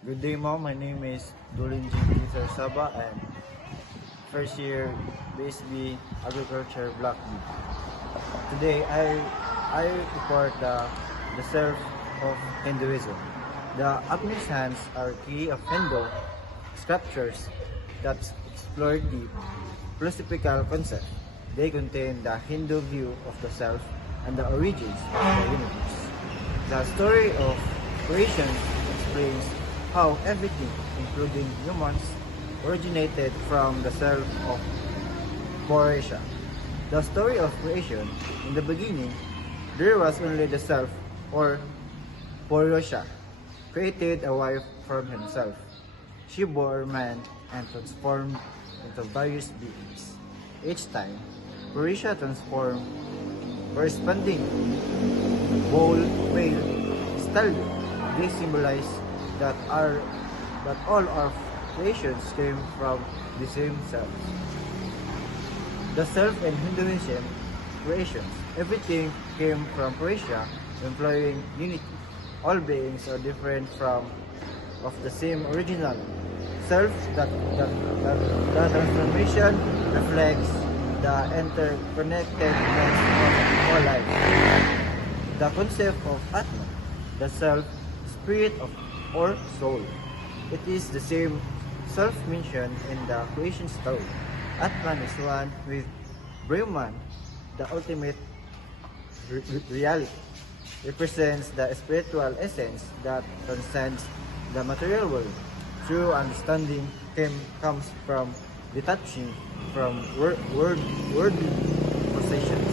Good day, Mom. My name is Dulin G. Saba and first year BSB Agriculture Block B. Today, I report the self of Hinduism. The Upanishads are key of Hindu scriptures that explore the philosophical concept. They contain the Hindu view of the self and the origins of the universe. The story of creation explains how everything, including humans, originated from the self of Purusha. The story of creation, in the beginning, there was only the self, or Purusha, created a wife from himself. She bore man and transformed into various beings. Each time, Purusha transformed corresponding bull, whale, stallion. They symbolize that all our creations came from the same self. The self in Hinduism creations. Everything came from Purusha, employing unity. All beings are different from of the same original self. The transformation reflects the interconnectedness of all life. The concept of Atma, the self, spirit of or soul. It is the same self mentioned in the creation story. Atman is one with Brahman, the ultimate reality. Represents the spiritual essence that transcends the material world. True understanding comes from detaching from worldly possessions.